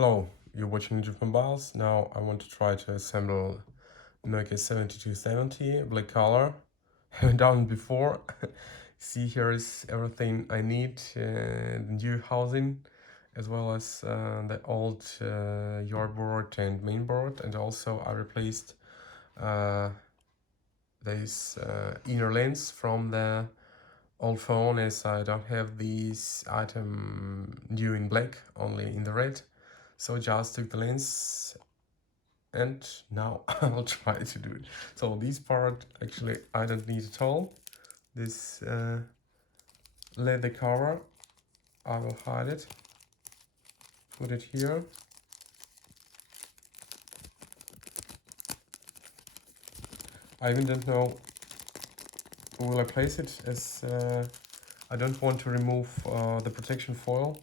Hello, you're watching Ninja Mobiles. Now I want to try to assemble Nokia 7270 black color. Haven't done it before. See, here is everything I need, the new housing, as well as the old yard board and main board, and also I replaced this inner lens from the old phone, as I don't have this item new in black, only in the red. So just took the lens and now I'll try to do it. So this part actually I don't need at all. This leather cover, I will hide it, put it here. I even don't know where will I place it, as I don't want to remove the protection foil.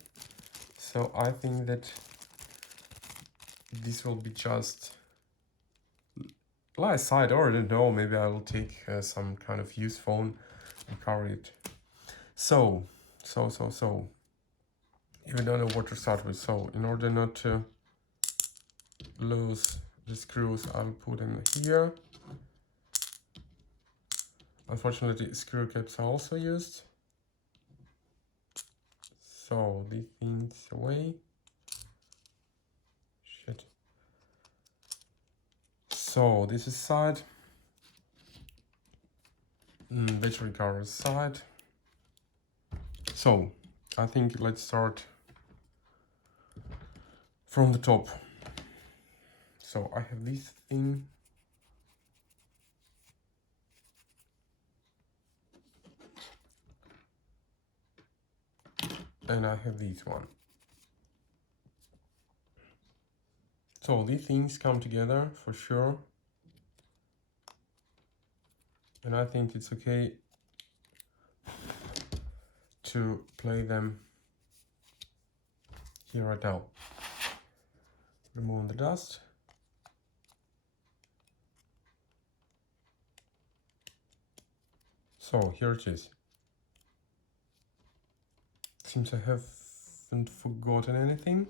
So I think that this will be just lie aside, or I don't know, maybe I will take some kind of used phone and cover it. So, even don't know what to start with. So in order not to lose the screws, I'll put them here. Unfortunately, screw caps are also used. So these things away. Shit. So this is side. Battery cover side. So I think let's start from the top. So I have this thing. And I have this one. So these things come together for sure. And I think it's okay to play them here right now. Remove the dust. So here it is. Seems I haven't forgotten anything.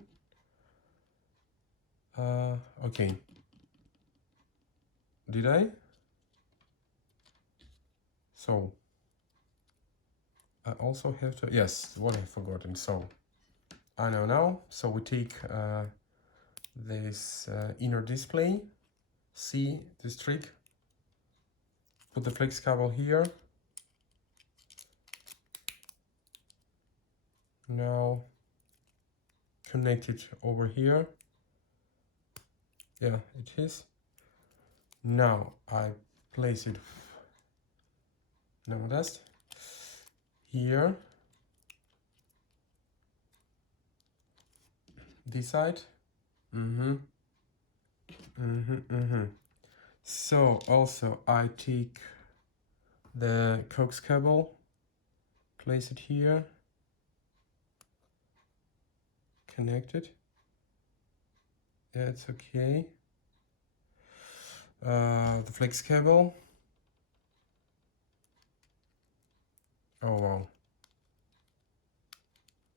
Okay. Did I? So I also have to, yes, what I've forgotten. So I know now. So we take this inner display. See this trick? Put the flex cable here. Now connect it over here. Yeah, it is. Now I place it, no dust, here, this side. So also I take the coax cable, place it here, connect it. Yeah, it's okay. The flex cable. Oh wow.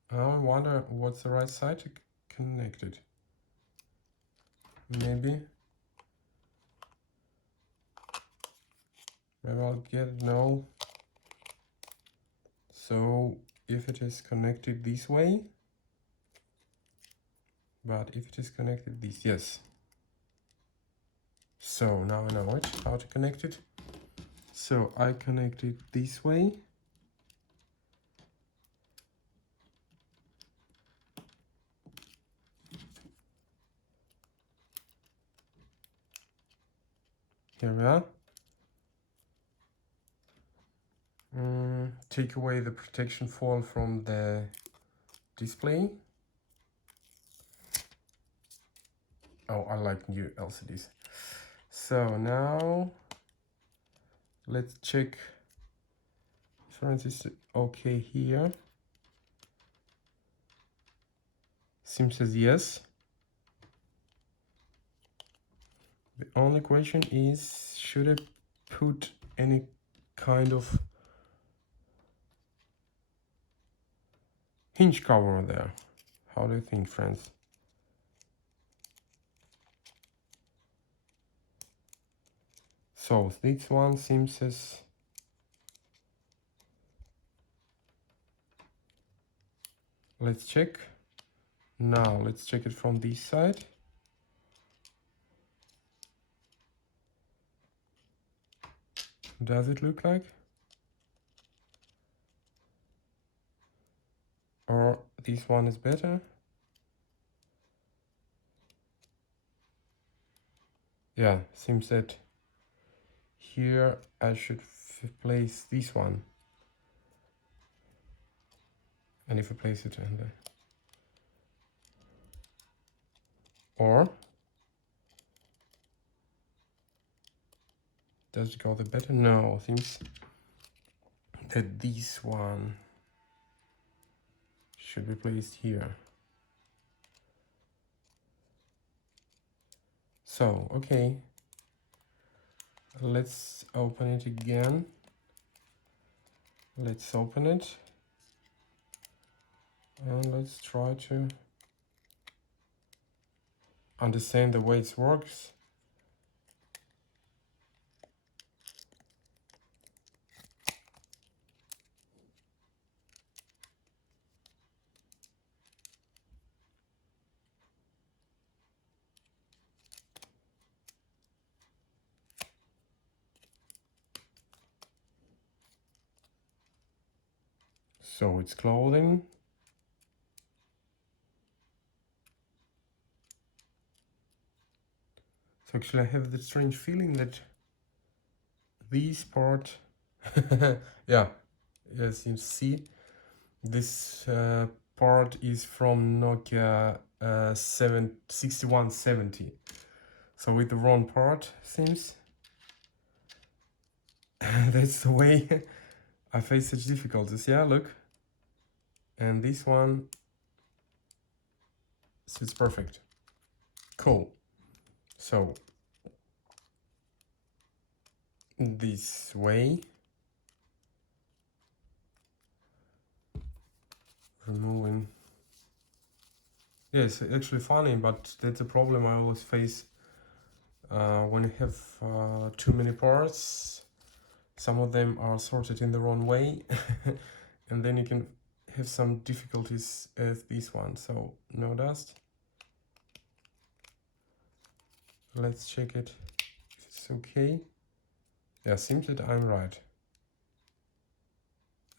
I wonder what's the right side to connect it. Maybe I'll get it now. So if it is connected this way, but if it is connected this, yes. So now I know it, how to connect it. So I connect it this way. Here we are. Take away the protection foil from the display. Oh, I like new LCDs. So now let's check if it's okay here. Seems as yes. The only question is, should I put any kind of hinge cover there? How do you think, friends? So this one seems as let's check. Now let's check it from this side. Does it look like? Or this one is better? Yeah, seems that here I should place this one. And if I place it in there. Or does it go the better? No, seems that this one should be placed here. So, okay. Let's open it again. Let's open it. And let's try to understand the way it works. So it's clothing. So actually I have the strange feeling that this part, yeah, as you see, this part is from Nokia 6170. So with the wrong part, seems. That's the way I face such difficulties. Yeah, look. And this one sits perfect. Cool. So this way, removing. Yeah, it's actually funny, but that's a problem I always face when you have too many parts. Some of them are sorted in the wrong way, and then you can have some difficulties as this one. So no dust. Let's check it if it's okay. Yeah, seems that I'm right.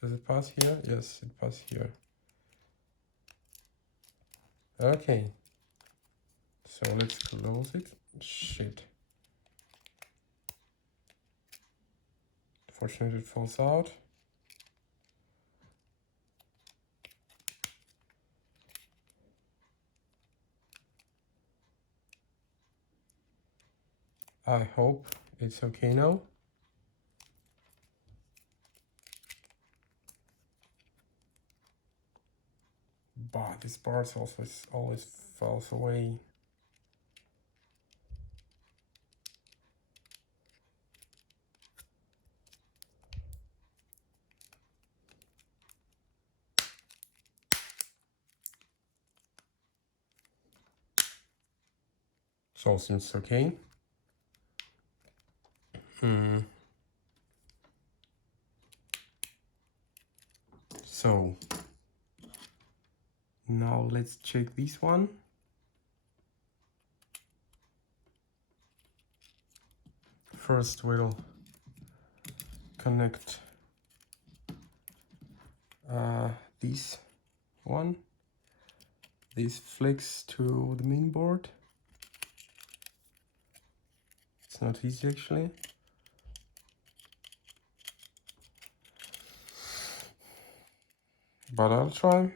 Does it pass here? Yes, it passes here. Okay. So let's close it. Shit. Fortunately, it falls out. I hope it's okay now. But this part also always falls away. So seems okay. So now let's check this one. First we'll connect this one, this flex to the main board. It's not easy actually. But I'll try.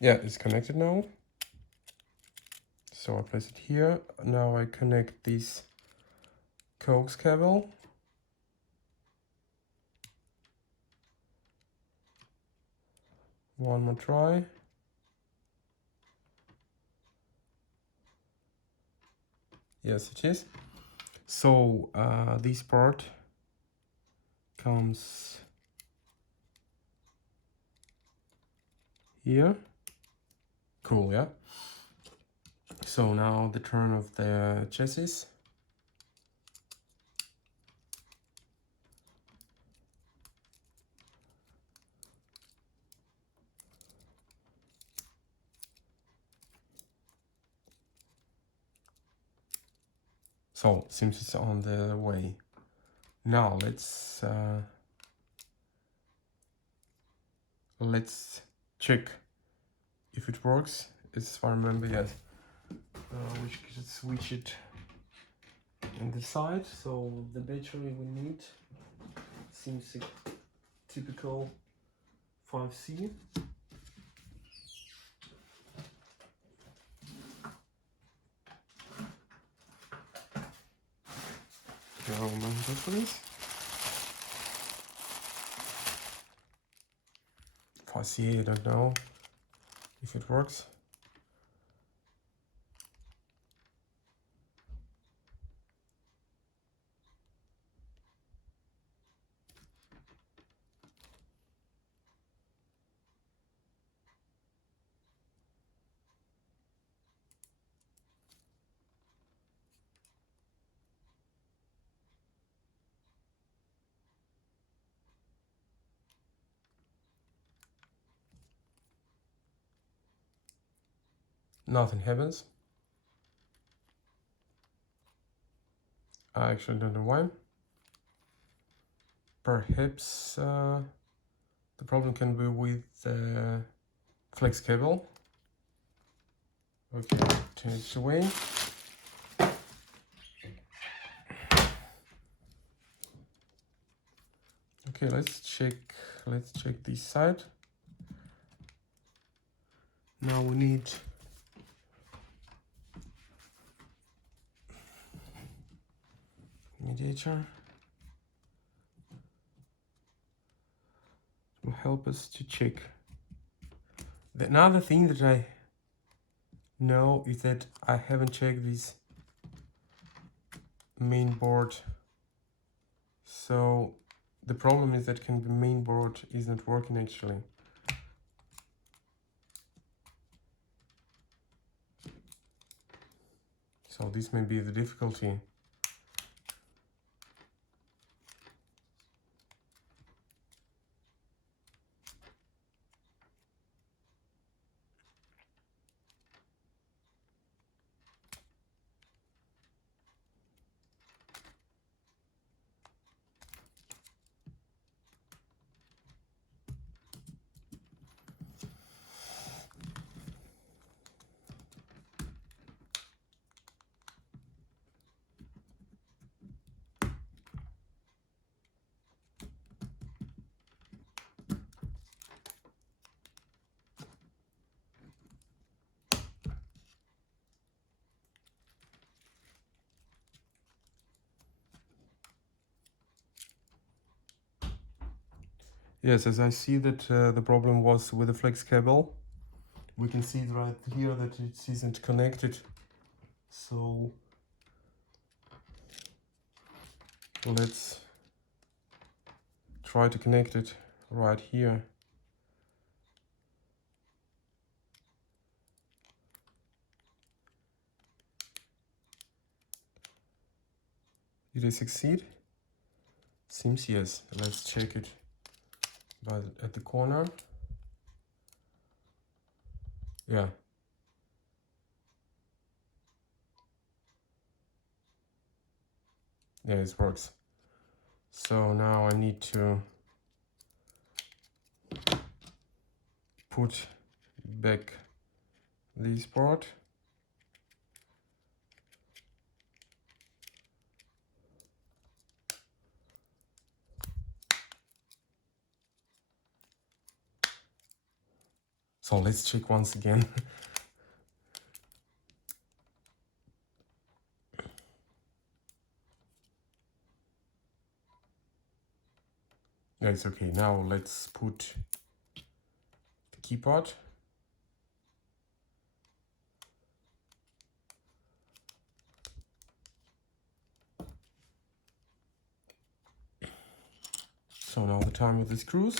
Yeah, it's connected now. So I place it here. Now I connect this coax cable. One more try. Yes, it is. So this part comes here. Cool, yeah. So now the turn of the chassis. So seems it's on the way. Now let's check if it works. As far as I remember, yes. We should switch it on the side. So the battery we need seems a typical 5C. Roman batteries. 5C, I don't know if it works. Nothing happens. I actually don't know why. Perhaps the problem can be with the flex cable. Okay, turn it away. Okay, let's check this side. Now we need mediator. It will help us to check. Another thing that I know is that I haven't checked this main board. So the problem is that the main board isn't working actually. So this may be the difficulty. Yes, as I see that the problem was with the flex cable. We can see right here that it isn't connected. So let's try to connect it right here. Did I succeed? Seems yes. Let's check it at the corner. Yeah. Yeah, it works. So now I need to put back this board. So let's check once again. Yeah, it's okay. Now let's put the keypad. So now the time with the screws.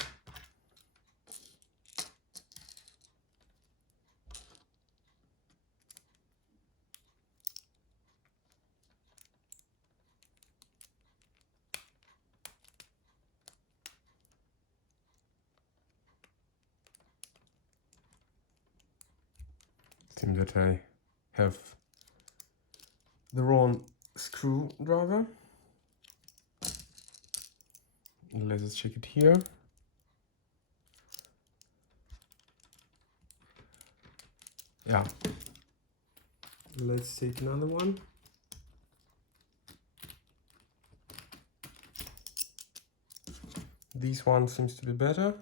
him that I have the wrong screwdriver. Let's check it here. Yeah. Let's take another one. This one seems to be better.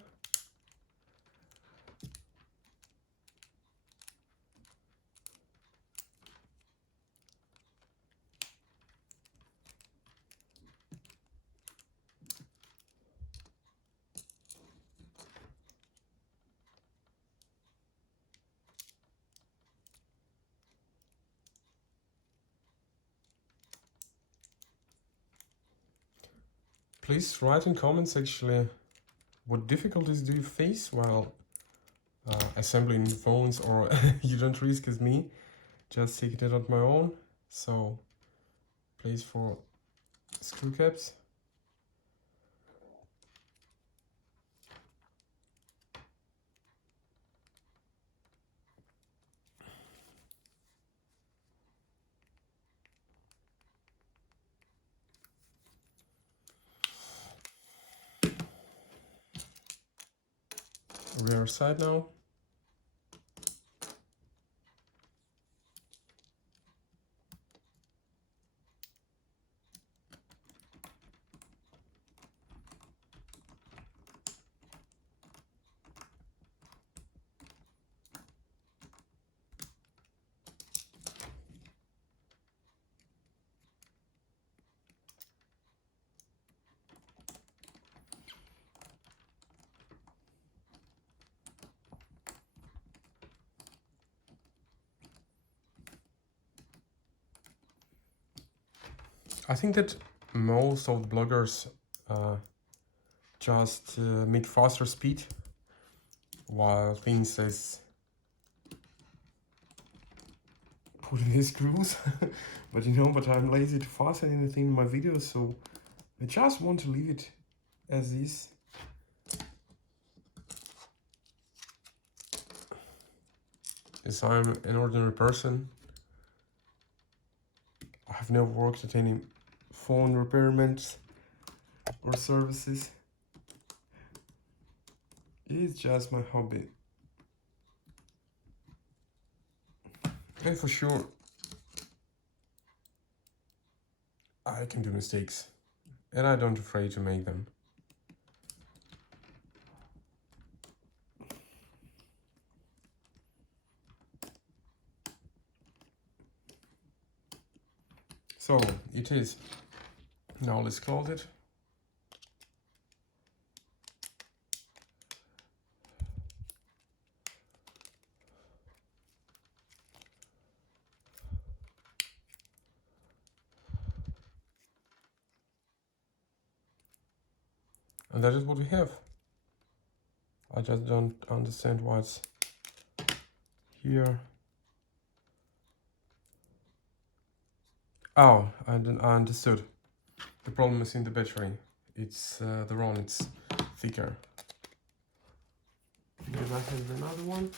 Please write in comments actually what difficulties do you face while assembling phones, or you don't risk as me, just taking it on my own. So please, for screw caps. Rear side now. I think that most of the bloggers just make faster speed while things is putting his screws. But but I'm lazy to fasten anything in my videos, so I just want to leave it as is. As I'm an ordinary person, I have never worked at any phone repairments or services. It's just my hobby. And for sure, I can do mistakes, and I don't afraid to make them. So it is. Now let's close it. And that is what we have. I just don't understand why it's here. Oh, I understood. The problem is in the battery. It's the ROM, it's thicker. Because I have another one.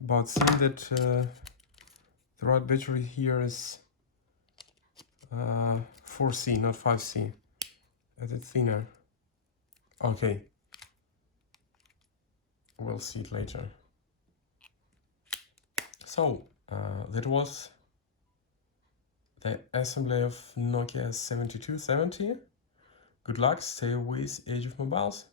But seeing that the right battery here is 4C, not 5C. Is it thinner? Okay. We'll see it later. So, that was the assembly of Nokia 7270. Good luck, stay with Age of Mobiles.